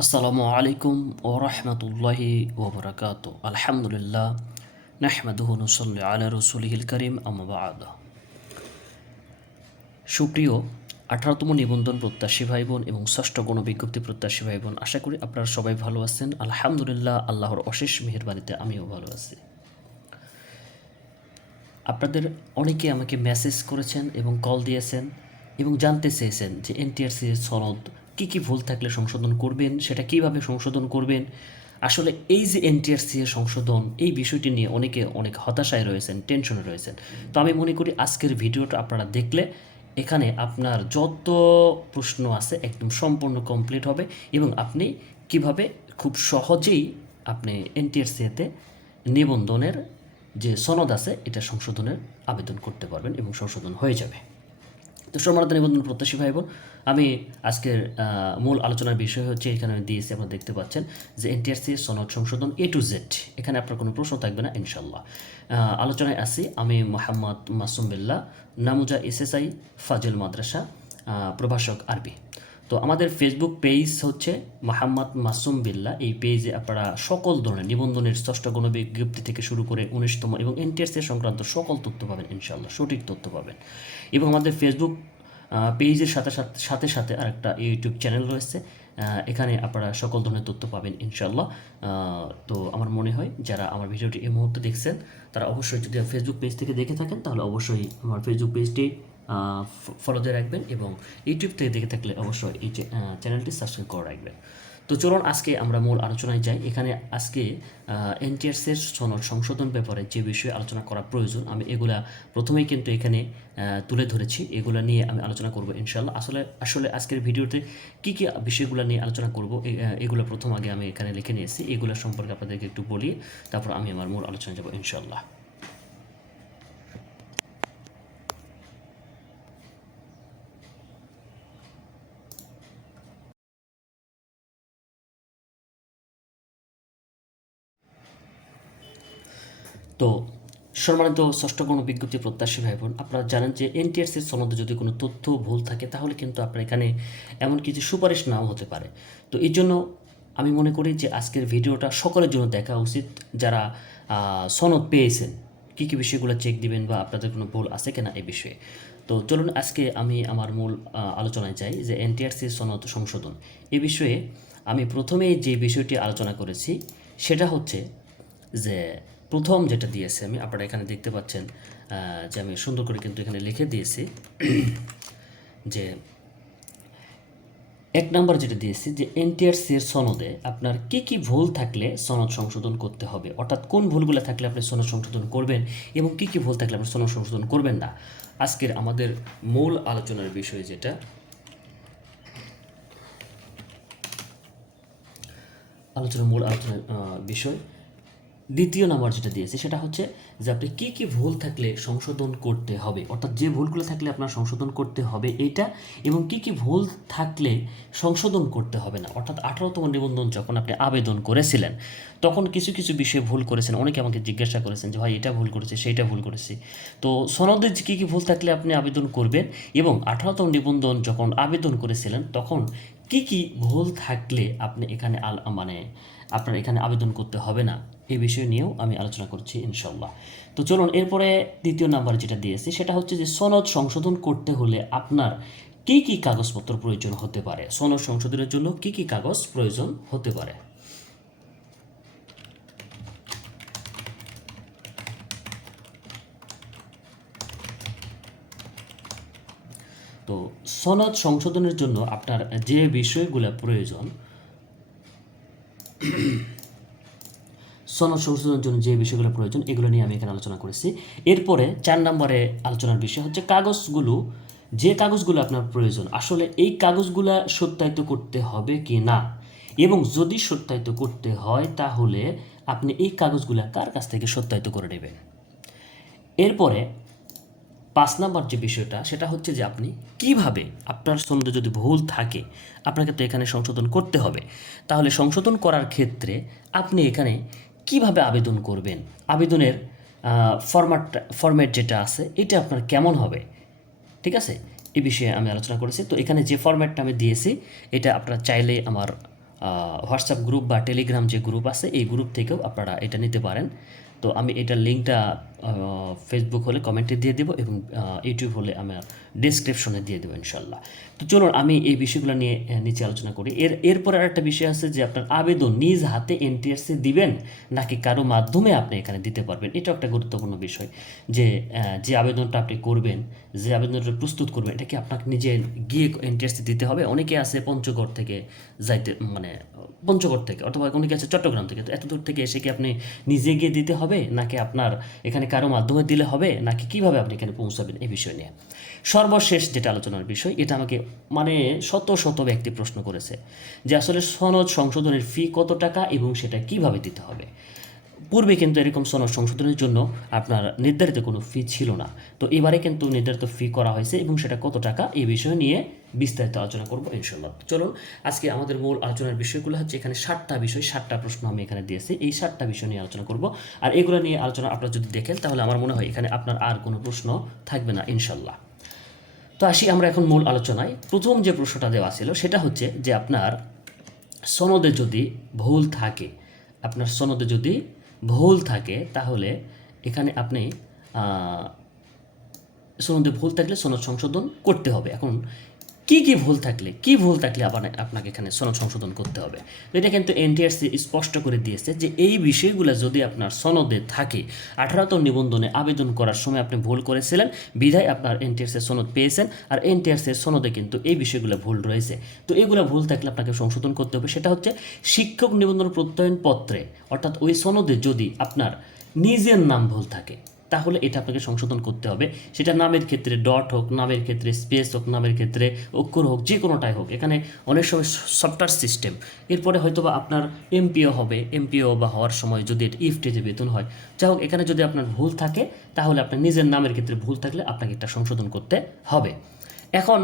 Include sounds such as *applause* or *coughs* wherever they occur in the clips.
আসসালামু আলাইকুম ও রহমতুল্লাহি ওবরাকাত আলহামদুলিল্লাহ, নাহমাদুহু নুসল্লি আলা রসুলিহিল করিম আমাবাদ সুপ্রিয়, আঠারোতম নিবন্ধন প্রত্যাশী ভাই বোন এবং ষষ্ঠ গণবিজ্ঞপ্তি প্রত্যাশী ভাই বোন আশা করি আপনারা সবাই ভালো আছেন। আলহামদুলিল্লাহ, আল্লাহর অশেষ মেহরবানিতে আমিও ভালো আছি। আপনাদের অনেকে আমাকে মেসেজ করেছেন এবং কল দিয়েছেন এবং জানতে চেয়েছেন যে এনটিআরসি এর সনদ কী কী ভুল থাকলে সংশোধন করবেন? সেটা কীভাবে সংশোধন করবেন? আসলে এই যে এনটিআরসি এর সংশোধন, এই বিষয়টি নিয়ে অনেকে অনেক হতাশায় রয়েছেন, টেনশনে রয়েছেন। তো আমি মনে করি আজকের ভিডিওটা আপনারা দেখলে এখানে আপনার যত প্রশ্ন আছে একদম সম্পূর্ণ কমপ্লিট হবে এবং আপনি কীভাবে খুব সহজেই আপনি এনটিআরসিতে নিবন্ধনের যে সনদ আছে, এটা সংশোধনের আবেদন করতে পারবেন এবং সংশোধন হয়ে যাবে। তো সম্মানিত নিবন্ধন প্রত্যাশী ভাই বোন আমি আজকের মূল আলোচনার বিষয় হচ্ছে এখানে আমি দিয়েছি, আপনারা দেখতে পাচ্ছেন যে এনটিআরসি সনদ সংশোধন এ টু জেড এখানে আপনার কোনো প্রশ্ন থাকবে না ইনশাল্লাহ আলোচনায় আসি আমি মোহাম্মদ মাসুম বিল্লাহ, নামুজা এসএসআই, ফাজিল মাদ্রাসা প্রভাষক আরবি। তো আমাদের ফেসবুক পেজ হচ্ছে মোহাম্মদ মাসুম বিল্লাহ, এই পেজে আপনারা সকল ধরনের নিবন্ধনের ষষ্ঠ গণবিজ্ঞপ্তি থেকে শুরু করে উনিশতম এবং এনটিএসসি সংক্রান্ত সকল তথ্য পাবেন ইনশাল্লাহ সঠিক তথ্য পাবেন। এবং আমাদের ফেসবুক পেজের সাথে সাথে সাথে সাথে আরেকটা ইউটিউব চ্যানেল রয়েছে। এখানে আপনারা সকল ধরনের তথ্য পাবেন ইনশাল্লাহ তো আমার মনে হয় যারা আমার ভিডিওটি এই মুহূর্তে দেখছেন, তারা অবশ্যই যদি ফেসবুক পেজ থেকে দেখে থাকেন, তাহলে অবশ্যই আমার ফেসবুক পেজটি ফলো দিয়ে রাখবেন এবং ইউটিউব থেকে দেখে থাকলে অবশ্যই এই চ্যানেলটি সাবস্ক্রাইব করে রাখবেন। তো চলুন আজকে আমরা মূল আলোচনায় যাই। এখানে আজকে এনটিআরসির সনদ সংশোধন ব্যাপারে যে বিষয়ে আলোচনা করা প্রয়োজন, আমি এগুলা প্রথমেই কিন্তু এখানে তুলে ধরেছি। এগুলা নিয়ে আমি আলোচনা করব ইনশাল্লাহ আসলে আসলে আজকের ভিডিওতে কী কী বিষয়গুলো নিয়ে আলোচনা করব এগুলো প্রথম আগে আমি এখানে লিখে নিয়েছি। এগুলো সম্পর্কে আপনাদেরকে একটু বলি, তারপর আমি আমার মূল আলোচনা যাব ইনশাল্লাহ তো সম্মানিত ষষ্ঠ গণ বিজ্ঞপ্তি প্রত্যাশী ভাই বোন আপনারা জানেন যে এনটিআরসির সনদে যদি কোনো তথ্য ভুল থাকে, তাহলে কিন্তু আপনার এখানে এমন কিছু সুপারিশ নাও হতে পারে। তো এই জন্য আমি মনে করি যে আজকের ভিডিওটা সকলের জন্য দেখা উচিত যারা সনদ পেয়েছেন, কী কী বিষয়গুলো চেক দিবেন বা আপনাদের কোনো ভুল আছে কিনা এই বিষয়ে। তো চলুন আজকে আমি আমার মূল আলোচনায় যাই যে এনটিআরসি সনদ সংশোধন। এ বিষয়ে আমি প্রথমেই যে বিষয়টি আলোচনা করেছি, সেটা হচ্ছে যে প্রথম যেটা দিয়েছে আমি, আপনারা এখানে দেখতে পাচ্ছেন যে আমি সুন্দর করে কিন্তু এখানে লিখে দিয়েছি, *clears throat* যে এক নম্বর যেটা দিয়েছি, যে এনটিআরসি এর সনদে আপনার কি কি ভুল থাকলে সনদ সংশোধন করতে হবে? অর্থাৎ কোন ভুলগুলো থাকলে আপনি সনদ সংশোধন করবেন এবং কি কি ভুল থাকলে আপনি সনদ সংশোধন করবেন না? আজকের আমাদের মূল আলোচনার বিষয় যেটা, আলোচনার মূল আলোচনার বিষয় দ্বিতীয় নাম্বার যেটা দিয়েছে, সেটা হচ্ছে যে আপনি কী কী ভুল থাকলে সংশোধন করতে হবে, অর্থাৎ যে ভুলগুলো থাকলে আপনার সংশোধন করতে হবে এইটা, এবং কী কী ভুল থাকলে সংশোধন করতে হবে না, অর্থাৎ আঠারোতম নিবন্ধন যখন আপনি আবেদন করেছিলেন, তখন কিছু কিছু বিষয়ে ভুল করেছেন, অনেকে আমাকে জিজ্ঞাসা করেছেন যে ভাই এটা ভুল করেছে, সেইটা ভুল করেছি। তো সনদে কী কী ভুল থাকলে আপনি আবেদন করবেন, এবং আঠারোতম নিবন্ধন যখন আবেদন করেছিলেন, তখন কি কি ভুল থাকলে আপনি এখানে আল মানে আপনার এখানে আবেদন করতে হবে না? এই বিষয় নিয়েও আমি আলোচনা করছি ইনশাল্লাহ তো চলুন, এরপরে দ্বিতীয় নাম্বার যেটা দিয়েছি সেটা হচ্ছে যে সনদ সংশোধন করতে হলে আপনার কি কি কাগজপত্র প্রয়োজন হতে পারে? সনদ সংশোধনের জন্য কি কি কাগজ প্রয়োজন হতে পারে? তো সনদ সংশোধনের জন্য আপনার যে বিষয়গুলো প্রয়োজন, সনদ সংশোধনের জন্য যে বিষয়গুলো প্রয়োজন, এগুলো নিয়ে আমি এখানে আলোচনা করেছি। এরপরে চার নম্বরে আলোচনার বিষয় হচ্ছে কাগজগুলো, যে কাগজগুলো আপনার প্রয়োজন, আসলে এই কাগজগুলো সত্যায়িত করতে হবে কি না? এবং যদি সত্যায়িত করতে হয়, তাহলে আপনি এই কাগজগুলো কার কাছ থেকে সত্যায়িত করে নেবেন? এরপরে পাঁচ নাম্বার যে বিষয়টা, সেটা হচ্ছে যে আপনি কীভাবে আপনার সনদে যদি ভুল থাকে, আপনাকে তো এখানে সংশোধন করতে হবে। তাহলে সংশোধন করার ক্ষেত্রে আপনি এখানে কীভাবে আবেদন করবেন? আবেদনের ফরম্যাট ফরম্যাট যেটা আছে, এটা আপনার কেমন হবে? ঠিক আছে? এ বিষয়ে আমি আলোচনা করেছি। তো এখানে যে ফরম্যাটটা আমি দিয়েছি, এটা আপনারা চাইলে আমার হোয়াটসঅ্যাপ গ্রুপ বা টেলিগ্রাম যে গ্রুপ আছে, এই গ্রুপ থেকেও আপনারা এটা নিতে পারেন। তো আমি এটার লিঙ্কটা ফেসবুক হলে কমেন্টে দিয়ে দেবো এবং ইউটিউব হলে আমার ডিসক্রিপশনে দিয়ে দেবো ইনশাল্লাহ। তো চলুন আমি এই বিষয়গুলো নিয়ে নিচে আলোচনা করি। এর, এরপর আর একটা বিষয় আছে যে আপনার আবেদন নিজ হাতে এনটিআরসি দিবেন নাকি কারও মাধ্যমে আপনি এখানে দিতে পারবেন? এটা একটা গুরুত্বপূর্ণ বিষয় যে যে আবেদনটা আপনি করবেন, যে আবেদনটা প্রস্তুত করবেন, এটা কি আপনাকে নিজে গিয়ে এনটিআরসি দিতে হবে? অনেকে আছে পঞ্চগড় থেকে যাইতে মানে পঞ্চগড় থেকে অথবা অনেকে আছে চট্টগ্রাম থেকে। তো এত দূর থেকে এসে কি আপনি নিজে গিয়ে দিতে হবে নাকি আপনার এখানে কারও মাধ্যমে দিলে হবে? নাকি কীভাবে আপনি এখানে পৌঁছাবেন এই বিষয় নিয়ে? সর্বশেষ যেটা আলোচনার বিষয়, এটা আমাকে মানে শত শত ব্যক্তি প্রশ্ন করেছে যে আসলে সনদ সংশোধনের ফি কত টাকা এবং সেটা কীভাবে দিতে হবে? পূর্বে কিন্তু এরকম সনদ সংশোধনের জন্য আপনার নির্ধারিত কোনো ফি ছিল না। তো এবারে কিন্তু নির্ধারিত ফি করা হয়েছে এবং সেটা কত টাকা এই বিষয় নিয়ে বিস্তারিত আলোচনা করব ইনশাল্লাহ চলুন, আজকে আমাদের মূল আলোচনার বিষয়গুলো হচ্ছে এখানে ষাটটা বিষয় ষাটটা প্রশ্ন আমি এখানে দিয়েছি। এই ষাটটা বিষয় নিয়ে আলোচনা করব। আর এগুলো নিয়ে আলোচনা আপনারা যদি দেখেন, তাহলে আমার মনে হয় এখানে আপনার আর কোনো প্রশ্ন থাকবে না ইনশাল্লাহ তো আসি আমরা এখন মূল আলোচনায়। প্রথম যে প্রশ্নটা দেওয়া ছিল, সেটা হচ্ছে যে আপনার সনদে যদি ভুল থাকে, আপনার সনদে যদি ভুল থাকে, তাহলে এখানে আপনি সনদে ভুল থাকলে সনদ সংশোধন করতে হবে। এখন কি কি ভুল থাকলে, কি ভুল থাকলে আবার আপনাকে এখানে সনদ সংশোধন করতে হবে? এটা কিন্তু এনটিআরসি স্পষ্ট করে দিয়েছে যে এই বিষয়গুলো যদি আপনার সনদে থাকে আঠারোতম নিবন্ধনে আবেদন করার সময় আপনি ভুল করেছিলেন, বিধায় আপনার এনটিআরসি সনদ পেয়েছেন আর এনটিআরসি সনদে কিন্তু এই বিষয়গুলো ভুল রয়েছে। তো এগুলো ভুল থাকলে আপনাকে সংশোধন করতে হবে। সেটা হচ্ছে শিক্ষক নিবন্ধন প্রত্যয়ন পত্রে অর্থাৎ ওই সনদে যদি আপনার নিজের নাম ভুল থাকে তাহলে এটা আপনাকে সংশোধন করতে হবে। সেটা নামের ক্ষেত্রে ডট হোক, নামের ক্ষেত্রে স্পেস হোক, নামের ক্ষেত্রে অক্ষর হোক, যে কোনোটাই হোক। এখানে অনেক সময় সফটওয়্যার সিস্টেম এরপরে হয়তো বা আপনার এমপিও হবে। এমপিও বা হওয়ার সময় যদি এটা ইফটে বেতন হয়। যাই হোক, এখানে যদি আপনার ভুল থাকে, তাহলে আপনার নিজের নামের ক্ষেত্রে ভুল থাকলে আপনাকে এটা সংশোধন করতে হবে। এখন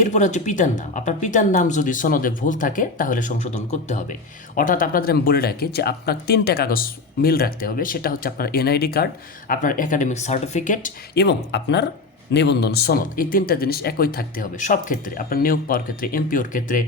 এরপরে হচ্ছে পিতার নাম। আপনার পিতার নাম যদি সনদে ভুল থাকে, তাহলে সংশোধন করতে হবে। অর্থাৎ আপনাদের আমি বলে রাখি যে আপনার তিনটা কাগজ মিল রাখতে হবে। সেটা হচ্ছে আপনার এনআইডি কার্ড আপনার একাডেমিক সার্টিফিকেট এবং আপনার নিবন্ধন সনদ। এই তিনটা জিনিস একই থাকতে হবে। সব ক্ষেত্রে, আপনার নিয়োগ পাওয়ার ক্ষেত্রে এমপিওর ক্ষেত্রে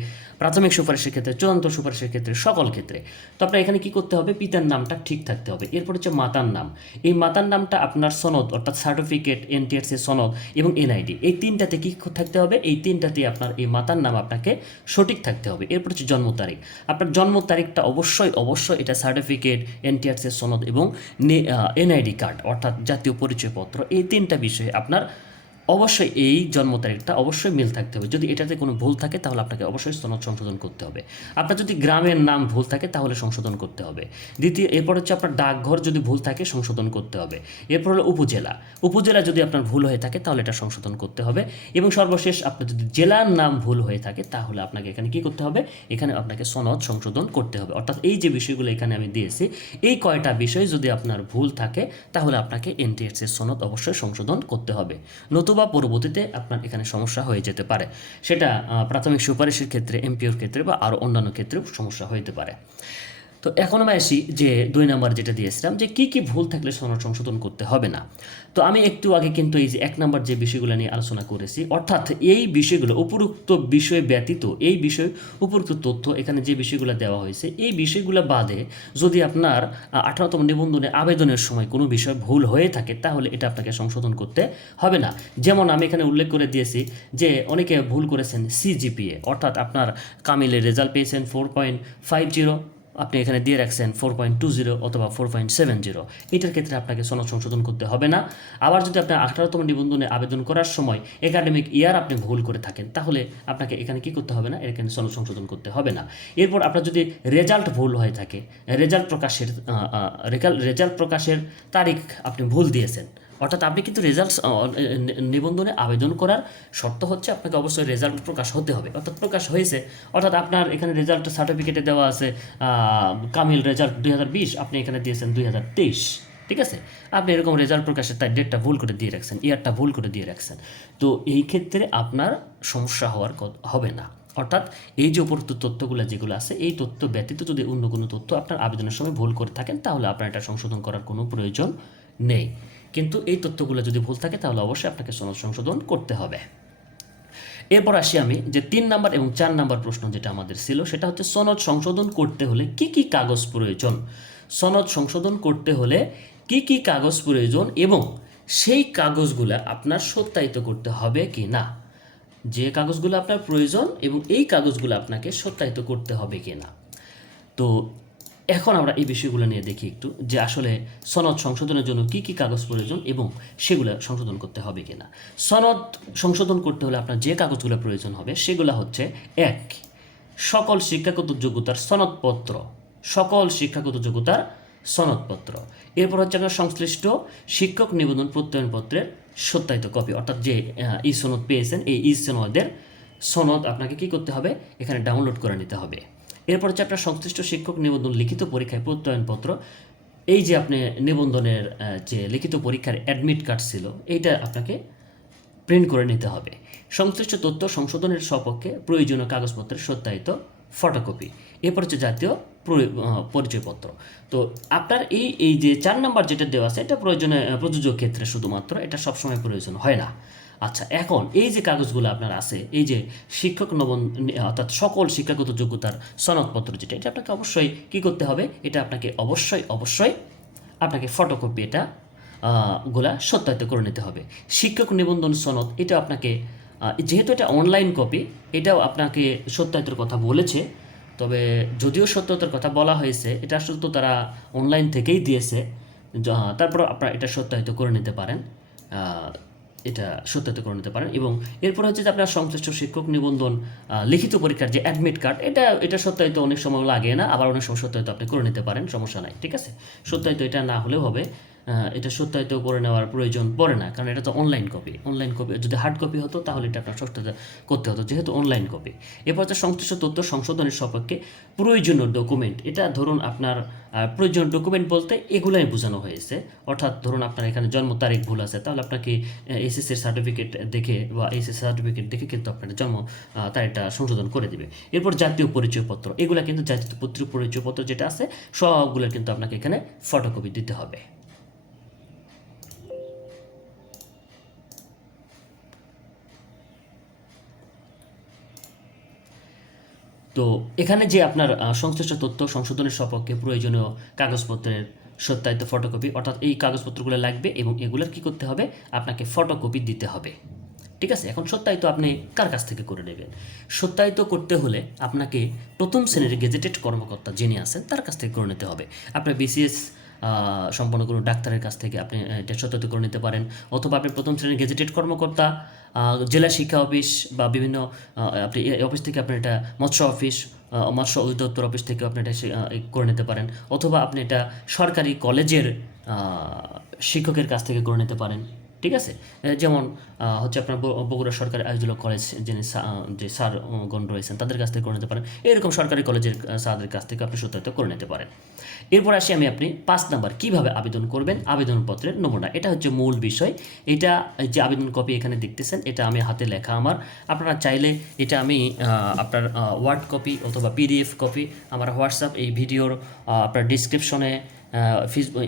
প্রাথমিক সুপারিশের ক্ষেত্রে, চূড়ান্ত সুপারিশের ক্ষেত্রে, সকল ক্ষেত্রে। তো আপনার এখানে কি করতে হবে? পিতার নামটা ঠিক থাকতে হবে। এরপর হচ্ছে মাতার নাম। এই মাতার নামটা আপনার সনদ, অর্থাৎ সার্টিফিকেট এনটিআরসি সনদ এবং এনআইডি এই তিনটাতে কি থাকতে হবে? এই তিনটাতে আপনার এই মাতার নাম আপনাকে সঠিক থাকতে হবে। এরপর হচ্ছে জন্ম তারিখ। আপনার জন্ম তারিখটা অবশ্যই অবশ্যই এটা সার্টিফিকেট এনটিআরসি সনদ এবং এনআইডি কার্ড অর্থাৎ জাতীয় পরিচয়পত্র। এই তিনটা বিষয়ে আপনার অবশ্যই এই জন্ম তারিখটা অবশ্যই মিল থাকতে হবে। যদি এটাতে কোনো ভুল থাকে, তাহলে আপনাকে অবশ্যই সনদ সংশোধন করতে হবে। আপনার যদি গ্রামের নাম ভুল থাকে, তাহলে সংশোধন করতে হবে। দ্বিতীয়, এরপর হচ্ছে আপনার ডাকঘর যদি ভুল থাকে, সংশোধন করতে হবে। এরপর হলো উপজেলা। উপজেলা যদি আপনার ভুল হয়ে থাকে, তাহলে এটা সংশোধন করতে হবে। এবং সর্বশেষ, আপনার যদি জেলার নাম ভুল হয়ে থাকে, তাহলে আপনাকে এখানে কি করতে হবে? এখানে আপনাকে সনদ সংশোধন করতে হবে। অর্থাৎ এই যে বিষয়গুলো এখানে আমি দিয়েছি, এই কয়টা বিষয় যদি আপনার ভুল থাকে, তাহলে আপনাকে এনটিএস এর সনদ অবশ্যই সংশোধন করতে হবে। নতুবা পরবর্তীতে আপনার এখানে সমস্যা হয়ে যেতে পারে। সেটা প্রাথমিক সুপারিশের ক্ষেত্রে, এমপিওর ক্ষেত্রে বা আরও অন্যান্য ক্ষেত্রেও সমস্যা হতে পারে। তো এখন আমি আসি যে দুই নাম্বার যেটা দিয়েছিলাম যে কি কি ভুল থাকলে সনদ সংশোধন করতে হবে না। তো আমি একটু আগে কিন্তু এই যে এক নাম্বার যে বিষয়গুলো নিয়ে আলোচনা করেছি, অর্থাৎ এই বিষয়গুলো উপরোক্ত বিষয় ব্যতীত, এই বিষয় উপরোক্ত তথ্য এখানে যে বিষয়গুলো দেওয়া হয়েছে, এই বিষয়গুলো বাদে যদি আপনার আঠারোতম নিবন্ধনে আবেদনের সময় কোনো বিষয় ভুল হয়ে থাকে, তাহলে এটা আপনাকে সংশোধন করতে হবে না। যেমন আমি এখানে উল্লেখ করে দিয়েছি যে অনেকে ভুল করেছেন সিজিপিএ অর্থাৎ আপনার কামিলের রেজাল্ট পেয়েছেন ফোর পয়েন্ট ফাইভ জিরো আপনি এখানে দিয়ে রাখছেন ফোর পয়েন্ট টু জিরো অথবা ফোর পয়েন্ট সেভেন জিরো এটার ক্ষেত্রে আপনাকে সনদ সংশোধন করতে হবে না। আবার যদি আপনি আঠারোতম নিবন্ধনে আবেদন করার সময় একাডেমিক ইয়ার আপনি ভুল করে থাকেন, তাহলে আপনাকে এখানে কি করতে হবে না? এখানে সনদ সংশোধন করতে হবে না। এরপর আপনার যদি রেজাল্ট ভুল হয়ে থাকে রেজাল্ট প্রকাশের রেজাল্ট প্রকাশের তারিখ আপনি ভুল দিয়েছেন অর্থাৎ আপনি কিন্তু রেজাল্ট নিবন্ধনে আবেদন করার শর্ত হচ্ছে আপনাকে অবশ্যই রেজাল্ট প্রকাশ হতে হবে। অর্থাৎ প্রকাশ হয়েছে, অর্থাৎ আপনার এখানে রেজাল্ট সার্টিফিকেটে দেওয়া আছে কামিল রেজাল্ট দুই হাজার বিশ, আপনি এখানে দিয়েছেন দুই হাজার তেইশ, ঠিক আছে? আপনি এরকম রেজাল্ট প্রকাশের তার ডেটটা ভুল করে দিয়ে রাখছেন ইয়ারটা ভুল করে দিয়ে রাখছেন। তো এই ক্ষেত্রে আপনার সমস্যা হওয়ার হবে না। অর্থাৎ এই যে উপরোক্ত তথ্যগুলো যেগুলো আছে, এই তথ্য ব্যতীত যদি অন্য কোনো তথ্য আপনার আবেদনের সময় ভুল করে থাকেন, তাহলে আপনার এটা সংশোধন করার কোনো প্রয়োজন নেই। কিন্তু এই তথ্যগুলো যদি ভুল থাকে, তাহলে অবশ্যই আপনাকে সনদ সংশোধন করতে হবে। এরপর আসি আমি যে তিন নাম্বার এবং চার নাম্বার প্রশ্ন যেটা আমাদের ছিল, সেটা হচ্ছে সনদ সংশোধন করতে হলে কি কি কাগজ প্রয়োজন? সনদ সংশোধন করতে হলে কি কি কাগজ প্রয়োজন এবং সেই কাগজগুলো আপনার সত্যায়িত করতে হবে কি না? যে কাগজগুলো আপনার প্রয়োজন এবং এই কাগজগুলো আপনাকে সত্যায়িত করতে হবে কি না? তো এখন আমরা এই বিষয়গুলো নিয়ে দেখি একটু, যে আসলে সনদ সংশোধনের জন্য কি কি কাগজ প্রয়োজন এবং সেগুলো সংশোধন করতে হবে কিনা। সনদ সংশোধন করতে হলে আপনার যে কাগজগুলো প্রয়োজন হবে, সেগুলো হচ্ছে, এক, সকল শিক্ষাগত যোগ্যতার সনদপত্র, সকল শিক্ষাগত যোগ্যতার সনদপত্র। এরপর হচ্ছে আপনার সংশ্লিষ্ট শিক্ষক নিবন্ধন প্রত্যয়নপত্রের সত্যায়িত কপি, অর্থাৎ যে ই সনদ পেয়েছেন, এই ই সনদের সনদ আপনাকে কি করতে হবে? এখানে ডাউনলোড করে নিতে হবে। এরপর হচ্ছে আপনার সংশ্লিষ্ট শিক্ষক নিবন্ধন লিখিত পরীক্ষায় প্রত্যয়নপত্র। এই যে আপনি নিবন্ধনের যে লিখিত পরীক্ষার অ্যাডমিট কার্ড ছিল, এইটা আপনাকে প্রিন্ট করে নিতে হবে। সংশ্লিষ্ট তথ্য সংশোধনের সপক্ষে প্রয়োজনীয় কাগজপত্রের সত্যায়িত ফটোকপি এরপর হচ্ছে জাতীয় পরিচয়পত্র। তো আপনার এই এই যে চার নাম্বার যেটা দেওয়া আছে, এটা প্রয়োজনে, প্রযোজ্য ক্ষেত্রে শুধুমাত্র, এটা সবসময় প্রয়োজন হয় না। আচ্ছা এখন এই যে কাগজগুলো আপনার আছে, এই যে শিক্ষক নবন, অর্থাৎ সকল শিক্ষাগত যোগ্যতার সনদপত্র যেটা, এটা আপনাকে অবশ্যই কি করতে হবে? এটা আপনাকে অবশ্যই অবশ্যই আপনাকে ফটোকপি এটা গুলা সত্যায়িত করে নিতে হবে। শিক্ষক নিবন্ধন সনদ, এটা আপনাকে যেহেতু এটা অনলাইন কপি এটাও আপনাকে সত্যায়িতর কথা বলেছে, তবে যদিও সত্যতার কথা বলা হয়েছে, এটা আসলে তো তারা অনলাইন থেকেই দিয়েছে তারপর আপনারা এটা সত্যায়িত করে নিতে পারেন। এটা সত্যায়িত করে নিতে পারেন। এবং এরপর হচ্ছে যে আপনার সংশ্লিষ্ট শিক্ষক নিবন্ধন লিখিত পরীক্ষার যে অ্যাডমিট কার্ড এটা এটা সত্যায়িত অনেক সময় লাগে না, আবার অনেক সময় সত্যায়িত আপনি করে নিতে পারেন, সমস্যা নাই, ঠিক আছে? সত্যায়িত এটা না হলেও হবে। এটা সত্যায়িত করে নেওয়ার প্রয়োজন পড়ে না, কারণ এটা তো অনলাইন কপি অনলাইন কপি যদি হার্ড কপি হতো, তাহলে এটা আপনার করতে হতো, যেহেতু অনলাইন কপি এরপর হচ্ছে সংশ্লিষ্ট তথ্য সংশোধনের সপক্ষে প্রয়োজনীয় ডকুমেন্ট এটা ধরুন আপনার প্রয়োজনীয় ডকুমেন্ট বলতে এগুলাই বোঝানো হয়েছে। অর্থাৎ ধরুন আপনার এখানে জন্ম তারিখ ভুল আছে, তাহলে আপনাকে এসএসসির সার্টিফিকেট দেখে বা এসএসসি সার্টিফিকেট দেখে কিন্তু আপনার জন্ম তারিখটা সংশোধন করে দিবে। এরপর জাতীয় পরিচয়পত্র। এগুলো কিন্তু জাতীয় পত্র- পরিচয়পত্র যেটা আছে, সবগুলো কিন্তু আপনাকে এখানে ফটোকপি দিতে হবে। তো এখানে যে আপনার সংশ্লিষ্ট তথ্য সংশোধনের সপক্ষে প্রয়োজনীয় কাগজপত্রের সত্যায়িত ফটোকপি অর্থাৎ এই কাগজপত্রগুলো লাগবে এবং এগুলোর কি করতে হবে? আপনাকে ফটোকপি দিতে হবে। ঠিক আছে? এখন সত্যায়িত আপনি কার কাছ থেকে করে নেবেন? সত্যায়িত করতে হলে আপনাকে প্রথম শ্রেণির গেজেটেড কর্মকর্তা যিনি আছেন, তার কাছ থেকে করে নিতে হবে। আপনার বিসিএস সম্পন্ন কোনো ডাক্তারের কাছ থেকে আপনি এটা সত্যায়িত করে নিতে পারেন। অথবা আপনি প্রথম শ্রেণির গেজেটেড কর্মকর্তা জেলা শিক্ষা অফিস বা বিভিন্ন আপনি অফিস থেকে আপনি এটা মৎস্য অফিস মৎস্য অধিদপ্তর অফিস থেকে আপনি এটা করে নিতে পারেন। অথবা আপনি এটা সরকারি কলেজের শিক্ষকের কাছ থেকে করে নিতে পারেন। ঠিক আছে? যেমন হচ্ছে আপনার বগুড়া সরকারি আইজুল কলেজ যিনি যে স্যারগণ রয়েছেন, তাদের কাছ থেকে করে নিতে পারেন। এরকম সরকারি কলেজের স্যারদের কাছ থেকে আপনি সত্যায়িত করে নিতে পারেন। এরপর আসি আমি আপনি পাঁচ নাম্বার, কীভাবে আবেদন করবেন? আবেদনপত্রের নমুনা। এটা হচ্ছে মূল বিষয়। এটা যে আবেদন কপি এখানে দেখতেছেন, এটা আমি হাতে লেখা আমার। আপনারা চাইলে এটা আমি আপনার ওয়ার্ড কপি অথবা পিডিএফ কপি আমার হোয়াটসঅ্যাপ এই ভিডিওর আপনার ডিসক্রিপশনে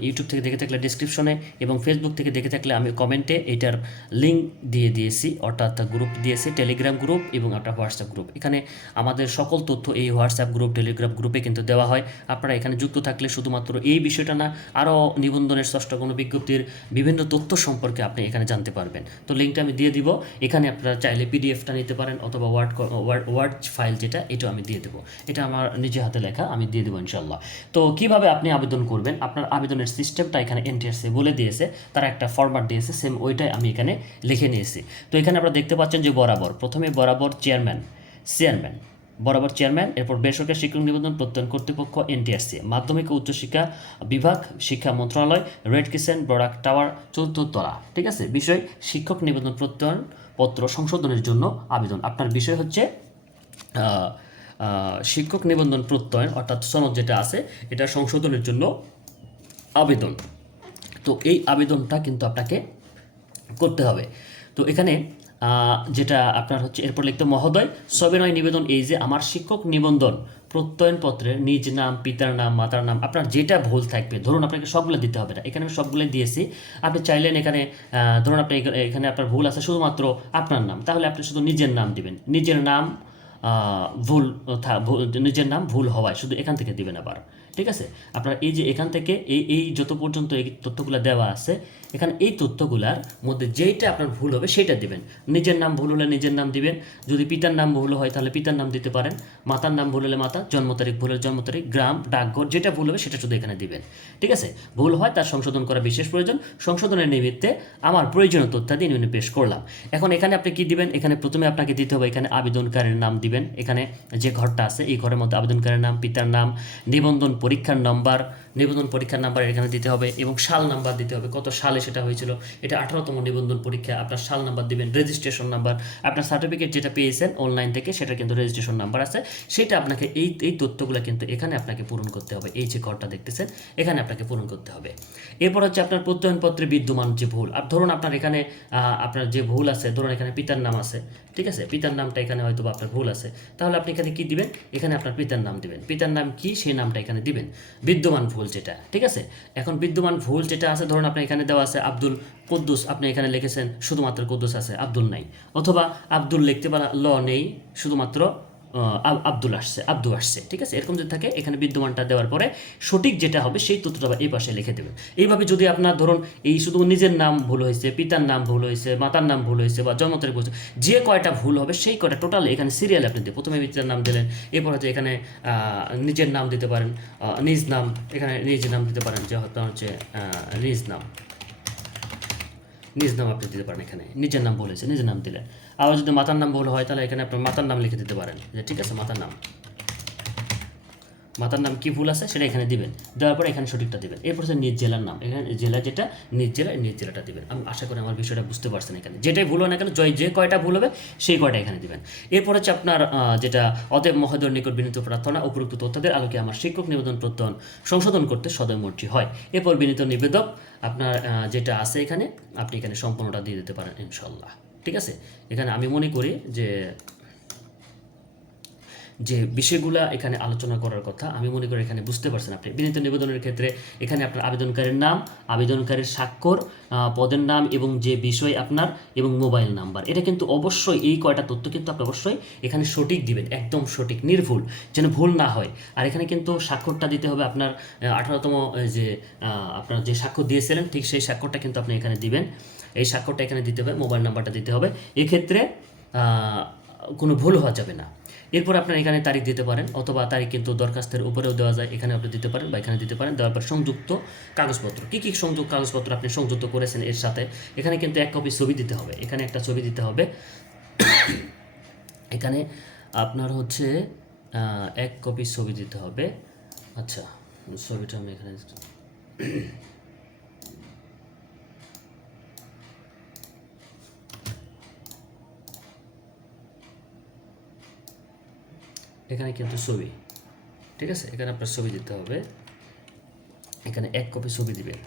ইউটিউব থেকে দেখে থাকলে ডিসক্রিপশনে এবং ফেসবুক থেকে দেখে থাকলে আমি কমেন্টে এটার লিঙ্ক দিয়ে দিয়েছি, অর্থাৎ গ্রুপ দিয়েছি টেলিগ্রাম গ্রুপ এবং একটা হোয়াটসঅ্যাপ গ্রুপ এখানে আমাদের সকল তথ্য এই হোয়াটসঅ্যাপ গ্রুপ টেলিগ্রাম গ্রুপে কিন্তু দেওয়া হয়। আপনারা এখানে যুক্ত থাকলে শুধুমাত্র এই বিষয়টা না, আরও নিবন্ধনের ষষ্ঠ কোনো বিজ্ঞপ্তির বিভিন্ন তথ্য সম্পর্কে আপনি এখানে জানতে পারবেন। তো লিঙ্কটা আমি দিয়ে দিব। এখানে আপনারা চাইলে পিডিএফটা নিতে পারেন অথবা ওয়ার্ড ওয়ার্ড ওয়ার্ড ফাইল যেটা, এটাও আমি দিয়ে দেবো। এটা আমার নিজে হাতে লেখা, আমি দিয়ে দেবো ইনশাল্লাহ তো কীভাবে আপনি আবেদন করবেন? আপনার আবেদনের সিস্টেমটা এখানে এনটিআরসি বলে দিয়েছে, তারা একটা ফরম্যাট দিয়েছে সেম ওইটাই আমি এখানে লিখে নিয়েছি। তো এখানে আপনারা দেখতে পাচ্ছেন যে বরাবর, প্রথমে বরাবর চেয়ারম্যান চেয়ারম্যান বরাবর চেয়ারম্যান এরপর বেসরকারি শিক্ষক নিবন্ধন প্রত্যয়ন কর্তৃপক্ষ এনটিআরসি মাধ্যমিক ও উচ্চশিক্ষা বিভাগ, শিক্ষা মন্ত্রণালয় রেড কিচেন বরাক টাওয়ার চতুর্থ তলা, ঠিক আছে? বিষয়, শিক্ষক নিবন্ধন প্রত্যয়ন পত্র সংশোধনের জন্য আবেদন। আপনার বিষয় হচ্ছে শিক্ষক নিবন্ধন প্রত্যয়ন, অর্থাৎ সনদ যেটা আছে, এটা সংশোধনের জন্য আবেদন। তো এই আবেদনটা কিন্তু আপনাকে করতে হবে। তো এখানে যেটা আপনার হচ্ছে, এরপর লিখতে মহোদয়, সবিনয় নিবেদন এই যে আমার শিক্ষক নিবন্ধন, প্রত্যয়নপত্রের নিজ নাম, পিতার নাম, মাতার নাম, আপনার যেটা ভুল থাকবে, ধরুন আপনাকে সবগুলো দিতে হবে না, এখানে আমি সবগুলো দিয়েছি। আপনি চাইলেন এখানে ধরুন আপনি এখানে- আপনার ভুল আছে শুধুমাত্র আপনার নাম, তাহলে আপনি শুধু নিজের নাম দিবেন। নিজের নাম ভুল- নিজের নাম ভুল হওয়ায়, শুধু এখান থেকে দিবেন আবার। ঠিক আছে? আপনার এই যে এখান থেকে এই এই যত পর্যন্ত এই তথ্যগুলো দেওয়া আছে, এখানে এই তথ্যগুলার মধ্যে যেইটা আপনার ভুল হবে সেটা দিবেন। নিজের নাম ভুল হলে নিজের নাম দিবেন। যদি পিতার নাম ভুল হয় তাহলে পিতার নাম দিতে পারেন। মাতার নাম ভুল হলে মাতা, জন্ম তারিখ ভুল হলে জন্ম তারিখ, গ্রাম, ডাকঘর, যেটা ভুল হবে সেটা শুধু এখানে দিবেন। ঠিক আছে? ভুল হয় তার সংশোধন করা বিশেষ প্রয়োজন। সংশোধনের নিমিত্তে আমার প্রয়োজনীয় তথ্যাদি নিম্নে পেশ করলাম। এখন এখানে আপনি কি দিবেন? এখানে প্রথমে আপনাকে দিতে হবে এখানে আবেদনকারীর নাম দিবেন। এখানে যে ঘরটা আছে, এই ঘরের মধ্যে আবেদনকারীর নাম, পিতার নাম, নিবন্ধন পরীক্ষার নম্বর নিবন্ধন পরীক্ষার নাম্বার এখানে দিতে হবে এবং সাল নাম্বার দিতে হবে। কত সালে সেটা হয়েছিল? এটা আঠারোতম নিবন্ধন পরীক্ষা আপনার সাল নাম্বার দিবেন রেজিস্ট্রেশন নাম্বার আপনার সার্টিফিকেট যেটা পেয়েছেন অনলাইন থেকে সেটা কিন্তু রেজিস্ট্রেশন নাম্বার আছে। সেটা আপনাকে এই এই তথ্যগুলো কিন্তু এখানে আপনাকে পূরণ করতে হবে। এই যে ঘরটা দেখতেছেন, এখানে আপনাকে পূরণ করতে হবে। এরপর হচ্ছে আপনার প্রত্যয়নপত্রে বিদ্যমান যে ভুল, আর ধরুন আপনার এখানে আপনার যে ভুল আছে, ধরুন এখানে পিতার নাম আছে, ঠিক আছে? পিতার নামটা এখানে হয়তো আপনার ভুল আছে। তাহলে আপনি এখানে কি দিবেন? এখানে আপনার পিতার নাম দিবেন। পিতার নাম কি? সেই নামটা এখানে দিবেন। বিদ্যমান ভুল। যেটা, ঠিক আছে? এখন বিদ্যমান ভুল যেটা আছে, ধরুন আপনি এখানে দেওয়া আছে আব্দুল কুদ্দুস, আপনি এখানে লিখেছেন, শুধুমাত্র কুদ্দুস আছে, আব্দুল নাই। অথবা আব্দুল লিখতে পারা, ল নেই, শুধুমাত্র আব্দুল আসছে, আব্দু আসছে, ঠিক আছে? এরকম যদি থাকে, এখানে বিদ্যমানটা দেওয়ার পরে সঠিক যেটা হবে, সেই তথ্যটা এই পাশে লিখে দেবেন। এইভাবে যদি আপনার ধরুন, এই শুধু নিজের নাম ভুল হয়েছে, পিতার নাম ভুল হয়েছে, মাতার নাম ভুল হয়েছে বা জন্ম তারিখ ভুল যে কয়টা ভুল হবে, সেই কয়টা টোটাল এখানে সিরিয়াল আপনি দিন প্রথমে পিতার নাম দিলেন, এরপর হচ্ছে এখানে নিজের নাম দিতে পারেন নিজ নাম, এখানে নিজ নাম দিতে পারেন, যে হচ্ছে নিজ নাম। নিজ নাম আপনি দিতে পারেন এখানে, নিজের নাম বলেছে নিজের নাম দিলেন। আবার যদি মাতার নাম ভুল হয়, তাহলে এখানে আপনার মাতার নাম লিখে দিতে পারেন। যে ঠিক আছে, মাতার নাম। মাতার নাম কি ভুল আছে, সেটা এখানে দিবেন। দেওয়ার পরে এখানে সঠিকটা দিবেন। এরপর হচ্ছে নিজ জেলার নাম। এখানে জেলা যেটা, নিজ জেলা নিজ জেলাটা দিবেন। আমি আশা করি আমার বিষয়টা বুঝতে পারছেন এখানে। যেটাই ভুল হয় না কেন, জয় যে কয়টা ভুল হবে, সেই কয়টা এখানে দিবেন। এরপর হচ্ছে আপনার যেটা অতএব মহোদয়ের নিকট বিনীত প্রার্থনা, উপরোক্ত তথ্যদের আলোকে আমার শিক্ষক নিবেদন প্রত্যয়ন, সংশোধন করতে সদয় মর্জি হয়। এরপর বিনীত নিবেদক, আপনার যেটা আছে এখানে, আপনি এখানে সম্পূর্ণটা দিয়ে দিতে পারেন ইনশাল্লাহ ঠিক আছে? এখানে আমি মনে করি যে যে বিষয়গুলা এখানে আলোচনা করার কথা, আমি মনে করি এখানে বুঝতে পারছেন আপনি। বিনীত নিবেদনের ক্ষেত্রে এখানে আপনার আবেদনকারীর নাম, আবেদনকারীর স্বাক্ষর পদের নাম এবং যে বিষয় আপনার এবং মোবাইল নাম্বার। এটা কিন্তু অবশ্যই এই কয়টা তথ্য কিন্তু আপনি অবশ্যই এখানে সঠিক দিবেন, একদম সঠিক, নির্ভুল, যেন ভুল না হয়। আর এখানে কিন্তু স্বাক্ষরটা দিতে হবে আপনার আঠারোতম যে আপনার যে স্বাক্ষর দিয়েছিলেন, ঠিক সেই স্বাক্ষরটা কিন্তু আপনি এখানে দিবেন। এই স্বাক্ষরটা এখানে দিতে হবে মোবাইল নাম্বারটা দিতে হবে। এক্ষেত্রে কোনো ভুল হওয়া যাবে না। এরপর আপনার এখানে তারিখ দিতে পারেন, অথবা তারিখ কিন্তু দরখাস্তের উপরেও দেওয়া যায় এখানে আপনি দিতে পারেন বা এখানে দিতে পারেন। দেওয়ার পর সংযুক্ত কাগজপত্র। কী কী সংযুক্ত কাগজপত্র আপনি সংযুক্ত করেছেন এর সাথে? এখানে কিন্তু এক কপি ছবি দিতে হবে। এখানে একটা ছবি দিতে হবে। *coughs* এখানে আপনার হচ্ছে এক কপি ছবি দিতে হবে। আচ্ছা ছবিটা আমি এখানে এখানে কিন্তু ছবি, ঠিক আছে? এখানে আপনার ছবি দিতে হবে। এখানে এক কপি ছবি দিবেন।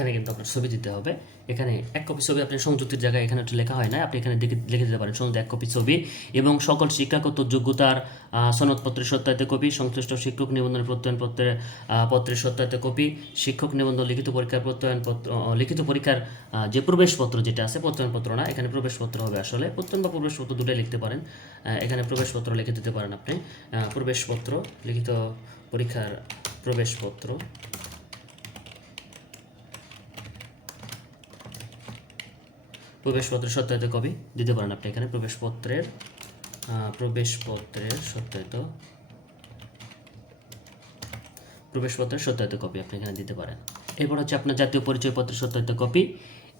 এখানে কিন্তু আপনার ছবি দিতে হবে। এখানে এক কপি ছবি আপনি সংযুক্তির জায়গায় এখানে একটু লেখা হয় না, আপনি এখানে লিখে দিতে পারেন। সংযুক্ত এক কপি ছবি এবং সকল শিক্ষাগত যোগ্যতার সনদপত্রের সত্যায়িত কপি সংশ্লিষ্ট শিক্ষক নিবন্ধনের প্রত্যয়নপত্রের পত্রের সত্যায়িত কপি শিক্ষক নিবন্ধন, লিখিত পরীক্ষার প্রত্যয়নপত্র লিখিত পরীক্ষার যে প্রবেশপত্র যেটা আছে, প্রত্যয়নপত্র না, এখানে প্রবেশপত্র হবে আসলে। প্রত্যয়ন বা প্রবেশপত্র দুটোই লিখতে পারেন। এখানে প্রবেশপত্র লিখে দিতে পারেন আপনি। প্রবেশপত্র, লিখিত পরীক্ষার প্রবেশপত্র। প্রবেশপত্রের সত্যায়িত কপি দিতে পারেন আপনি এখানে। প্রবেশপত্রের প্রবেশপত্রের সত্যায়িত প্রবেশপত্রের সত্যায়িত কপি আপনি এখানে দিতে পারেন। এরপর হচ্ছে আপনার জাতীয় পরিচয়পত্রের সত্যায়িত কপি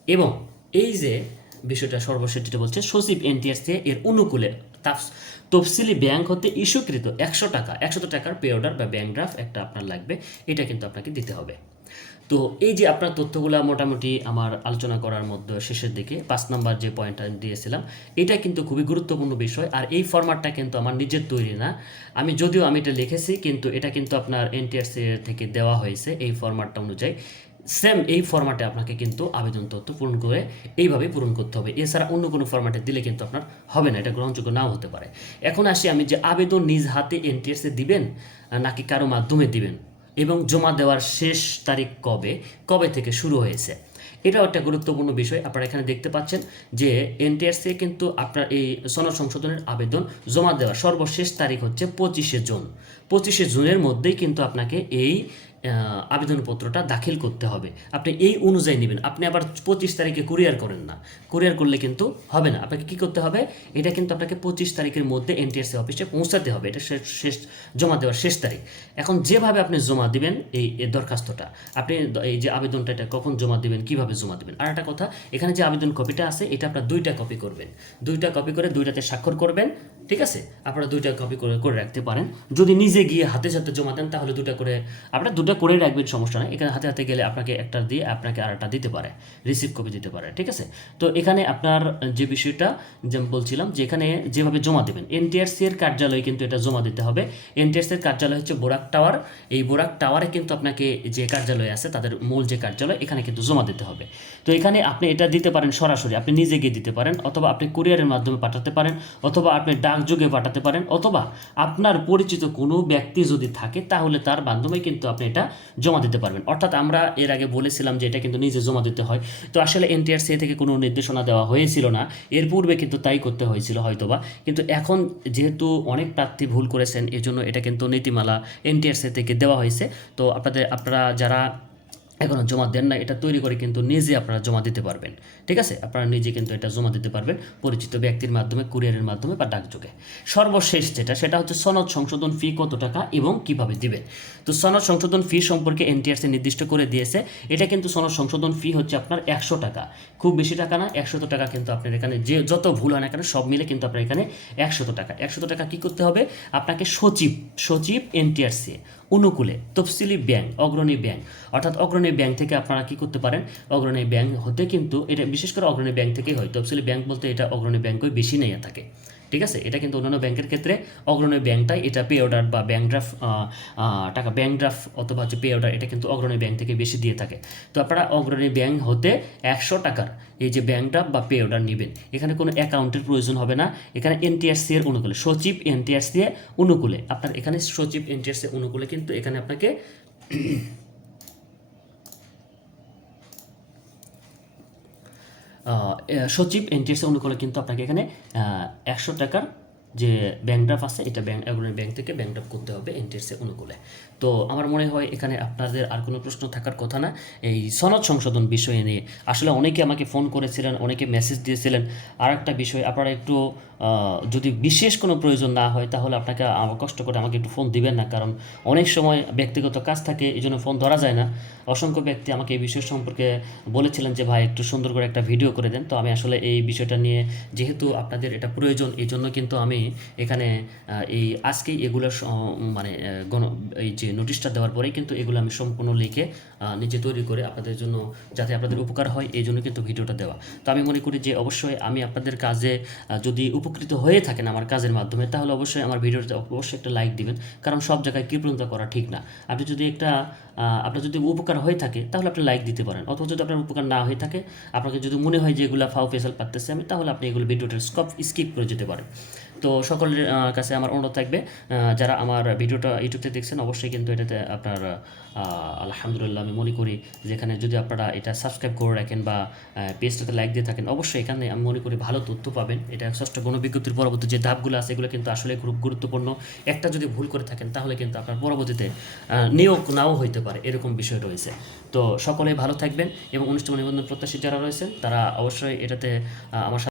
এবং এই যে বিষয়টা সর্বশেষ যেটা বলছে, সচিব এনটিআরসি এর অনুকূলে তাফস- তফসিলি ব্যাংক হতে ইস্যুকৃত একশো টাকা, একশত টাকার পে অর্ডার বা ব্যাংক ড্রাফট একটা আপনার লাগবে, এটা কিন্তু আপনাকে দিতে হবে। তো এই যে আপনার তথ্যগুলো মোটামুটি আমার আলোচনা করার মধ্যে শেষের দিকে, পাঁচ নাম্বার যে পয়েন্টটা আমি দিয়েছিলাম, এটা কিন্তু খুবই গুরুত্বপূর্ণ বিষয়। আর এই ফরম্যাটটা কিন্তু আমার নিজের তৈরি না। আমি যদিও আমি এটা লিখেছি, কিন্তু এটা কিন্তু আপনার এনটিআরসি থেকে দেওয়া হয়েছে এই ফরম্যাটটা অনুযায়ী। সেম এই ফরম্যাটে আপনাকে কিন্তু আবেদন তথ্য পূরণ করে এইভাবে পূরণ করতে হবে। এছাড়া অন্য কোনো ফরম্যাটে দিলে কিন্তু আপনার হবে না, এটা গ্রহণযোগ্য নাও হতে পারে। এখন আসি আমি যে আবেদন নিজ হাতে এনটিএসে দিবেন, নাকি কারও মাধ্যমে দিবেন? এবং জমা দেওয়ার শেষ তারিখ কবে? কবে থেকে শুরু হয়েছে? এটাও একটা গুরুত্বপূর্ণ বিষয় আপনারা এখানে দেখতে পাচ্ছেন যে এনটিআরসি কিন্তু আপনার এই সনদ সংশোধনের আবেদন জমা দেওয়ার সর্বশেষ তারিখ হচ্ছে পঁচিশে জুন। পঁচিশে জুনের মধ্যেই কিন্তু আপনাকে এই আবেদনপত্রটা দাখিল করতে হবে। আপনি এই অনুযায়ী নেবেন। আপনি আবার পঁচিশ তারিখে কুরিয়ার করেন না। কুরিয়ার করলে কিন্তু হবে না। আপনাকে কি করতে হবে? এটা কিন্তু আপনাকে পঁচিশ তারিখের মধ্যে এনটিএসসি অফিসে পৌঁছাতে হবে। এটা শেষ জমা দেওয়ার শেষ তারিখ। এখন যেভাবে আপনি জমা দিবেন এই দরখাস্তটা, আপনি এই যে আবেদনটা, এটা কখন জমা দিবেন, কীভাবে জমা দিবেন? আর একটা কথা, এখানে যে আবেদন কপিটা আছে, এটা আপনার দুইটা কপি করবেন। দুইটা কপি করে দুইটাতে স্বাক্ষর করবেন, ঠিক আছে? আপনারা দুইটা কপি করে করে রাখতে পারেন। যদি নিজে গিয়ে হাতে সাথে জমা দেন, তাহলে দুটো করে, আপনারা দুটো করে রাখবেন, সমস্যা নেই। এখানে হাতে হাতে গেলে আপনাকে একটা দিয়ে আপনাকে আর একটা দিতে পারে রিসিভ কপি দিতে পারে, ঠিক আছে? তো এখানে আপনার যে বিষয়টা, যেমন বলছিলাম, যে এখানে যেভাবে জমা দেবেন এনটিআরসি এর কার্যালয়ে কিন্তু এটা জমা দিতে হবে। এনটিআরসি এর কার্যালয় হচ্ছে বোরাক টাওয়ার এই বোরাক টাওয়ারে কিন্তু আপনাকে যে কার্যালয় আছে, তাদের মূল যে কার্যালয়, এখানে কিন্তু জমা দিতে হবে। তো এখানে আপনি এটা দিতে পারেন সরাসরি, আপনি নিজে গিয়ে দিতে পারেন, অথবা আপনি কুরিয়ারের মাধ্যমে পাঠাতে পারেন, অথবা আপনি ডাকযোগে পাঠাতে পারেন, অথবা আপনার পরিচিত কোনো ব্যক্তি যদি থাকে, তাহলে তার মাধ্যমে কিন্তু আপনি এটা জমা দিতে পারবেন। অর্থাৎ আমরা এর আগে বলেছিলাম যে এটা কিন্তু নিজে জমা দিতে হয়। তো আসলে এনটিআরসি থেকে কোনো নির্দেশনা দেওয়া হয়েছিল না। এর পূর্বে কিন্তু তাই করতে হয়েছিল হয়তোবা। কিন্তু এখন যেহেতু অনেক প্রার্থী ভুল করেছেন, এজন্য এটা কিন্তু নীতিমালা এনটিআরসি থেকে দেওয়া হয়েছে। তো আপনাদের, আপনারা যারা এখনও জমা দেন না এটা তৈরি করে কিন্তু নিজে আপনারা জমা দিতে পারবেন। ঠিক আছে? আপনারা নিজে কিন্তু এটা জমা দিতে পারবেন পরিচিত ব্যক্তির মাধ্যমে, কুরিয়ারের মাধ্যমে বা ডাকযোগে। সর্বশেষ যেটা, সেটা হচ্ছে সনদ সংশোধন ফি কত টাকা এবং কীভাবে দিবেন? তো সনদ সংশোধন ফি সম্পর্কে এনটিআরসি নির্দিষ্ট করে দিয়েছে। এটা কিন্তু সনদ সংশোধন ফি হচ্ছে আপনার একশো টাকা। খুব বেশি টাকা না, একশত টাকা কিন্তু আপনার এখানে যে যত ভুল হয় না কেন, সব মিলে কিন্তু আপনার এখানে একশত টাকা। একশত টাকা কি করতে হবে? আপনাকে সচিব সচিব এনটিআরসি, অনুকূলে তফসিলি ব্যাংক, অগ্রণী ব্যাংক। অর্থাৎ অগ্রণী ব্যাংক থেকে আপনারা কি করতে পারেন? অগ্রণী ব্যাংক হতে কিন্তু এটা বিশেষ করে অগ্রণী ব্যাংক থেকেই হয়। তফসিলি ব্যাংক বলতে এটা অগ্রণী ব্যাংকই বেশি নিয়ে থাকে। ঠিক আছে? এটা কিন্তু অন্যান্য ব্যাংকের ক্ষেত্রে অগ্রণী ব্যাংকটাই এটা পে অর্ডার বা ব্যাংক ড্রাফট টাকা ব্যাংক ড্রাফট অথবা হচ্ছে পে অর্ডার এটা কিন্তু অগ্রণী ব্যাংক থেকে বেশি দিয়ে থাকে। তো আপনারা অগ্রণী ব্যাংক হতে একশো টাকার এই যে ব্যাংক ড্রাফট বা পে অর্ডার নেবেন। এখানে কোনো অ্যাকাউন্টের প্রয়োজন হবে না। এখানে এনটিআরসি এর অনুকূলে, সচিব এনটিআরসি এর অনুকূলে। আপনার এখানে সচিব এনটিআরসি এর অনুকূলে কিন্তু এখানে আপনাকে আহ, এ, সচিব এনটিএস অনুকূলে কিন্তু আপনাকে এখানে একশো টাকার যে ব্যাংক ড্রাফট আছে, এটা ব্যাংক ব্যাংক থেকে ব্যাংক ড্রাফট করতে হবে এনটিএস অনুকূলে। তো আমার মনে হয় এখানে আপনাদের আর কোনো প্রশ্ন থাকার কথা না। এই সনদ সংশোধন বিষয়ে নিয়ে। আসলে অনেকে আমাকে ফোন করেছিলেন, অনেকে মেসেজ দিয়েছিলেন। আর একটা বিষয়, আপনারা একটু যদি বিশেষ কোনো প্রয়োজন না হয়, তাহলে আপনাকে কষ্ট করে আমাকে একটু ফোন দিবেন না। কারণ অনেক সময় ব্যক্তিগত কাজ থাকে, এই জন্য ফোন ধরা যায় না। অসংখ্য ব্যক্তি আমাকে এই বিষয় সম্পর্কে বলেছিলেন যে, ভাই, একটু সুন্দর করে একটা ভিডিও করে দেন। তো আমি আসলে এই বিষয়টা নিয়ে যেহেতু আপনাদের এটা প্রয়োজন, এই জন্য কিন্তু আমি এখানে আহ, এই আজকেই এগুলো মানে গণ এই যে নোটিশটা দেওয়ার পরেই কিন্তু এগুলো আমি সম্পূর্ণ লিখে নিজে তৈরি করে আপনাদের জন্য যাতে আপনাদের উপকার হয় এই জন্য কিন্তু ভিডিওটা দেওয়া। তো আমি মনে করি যে অবশ্যই আমি আপনাদের কাজে যদি উপকৃত হয়ে থাকেন আমার কাজের মাধ্যমে তাহলে অবশ্যই আমার ভিডিওতে অবশ্যই একটা লাইক দিবেন কারণ সব জায়গায় কৃপণতা করা ঠিক না। আপনি যদি একটা আপনার যদি উপকার হয়ে থাকে তাহলে আপনি লাইক দিতে পারেন। অথবা যদি আপনার উপকার না হয়ে থাকে আপনাকে যদি মনে হয় যে এগুলো ফাও ফেসাল পারতেছে আমি তাহলে আপনি এগুলো ভিডিওটার স্কপ স্কিপ করে যেতে পারেন। তো সকলের কাছে আমার অনুরোধ থাকবে যারা আমার ভিডিওটা ইউটিউবতে দেখছেন, অবশ্যই কিন্তু এটাতে আপনার আলহামদুলিল্লাহ আমি মনে করি যেখানে যদি আপনারা এটা সাবস্ক্রাইব করে রাখেন বা পেজটাতে লাইক দিয়ে থাকেন, অবশ্যই এখানে আমি মনে করি ভালো তথ্য পাবেন। এটা ষষ্ঠ গণবিজ্ঞপ্তির পরবর্তী যে ধাপগুলো আছে, এগুলো কিন্তু আসলে খুব গুরুত্বপূর্ণ। একটা যদি ভুল করে থাকেন, তাহলে কিন্তু আপনার পরবর্তীতে নিয়োগ নাও হইতে পারে, এরকম বিষয় রয়েছে। তো সকলেই ভালো থাকবেন এবং অনুষ্ঠান নিবন্ধন প্রত্যাশী যারা রয়েছেন, তারা অবশ্যই এটাতে আমার